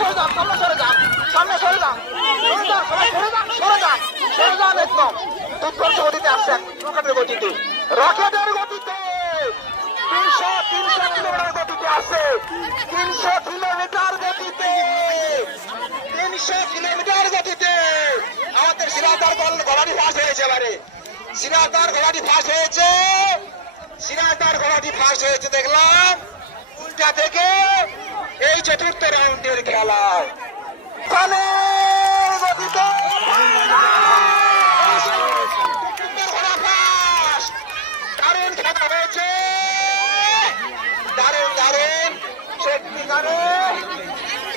সরে যান, সামনে সরে যান, সামনে সরে যান, সরে যান, সবাই সরে যান, সরে যান, সরে যান একদম। দুর্ধর্ষ গতিতে আসছেন, রকেটের গতিতে, রকেটের গতিতে 300 কিলোমিটার গতিতে আসছে, 300 কিলোমিটার গতিতে, 300 কিলোমিটার গতিতে। আমাদের সিরাজদার ঘোড়াটি ফাঁস হয়েছে, এবারে সিরাজদার ঘোড়াটি ফাঁস হয়েছে, সিরাজদার ঘোড়াটি ফাঁস হয়েছে দেখলাম উল্টা থেকে। এই চতুর্থ রাউন্ডের খেলা গতিতে দারুণ খেলা হয়েছে, দারুণ দারুণ সত্যিকারে।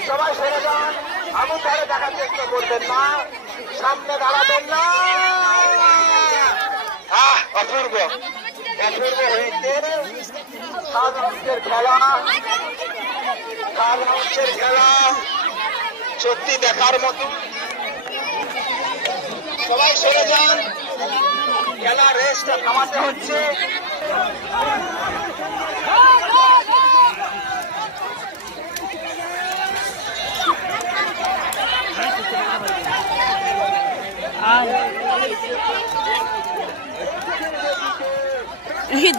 সবাই সরে যান, আগুন ধারে দেখার চেষ্টা করবেন না, সামনে দাঁড়াবেন না। অপূর্ব অপূর্ব হয়েছে 7 রাউন্ডের খেলা, 7 রাউন্ডের খেলা সত্যি দেখার মতো। সবাই সরে যান, খেলা রেসটা থামাতে হচ্ছে।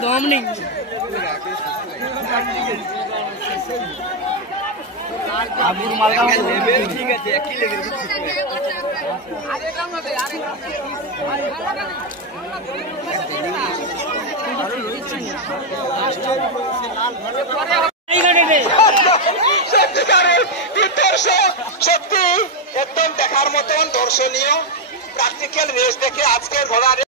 দম নেই, ঠিক আছে একই লেগে সত্যি একদম দেখার মতন দর্শনীয় প্র্যাকটিক্যাল রেস দেখে আজকের ঘোড়া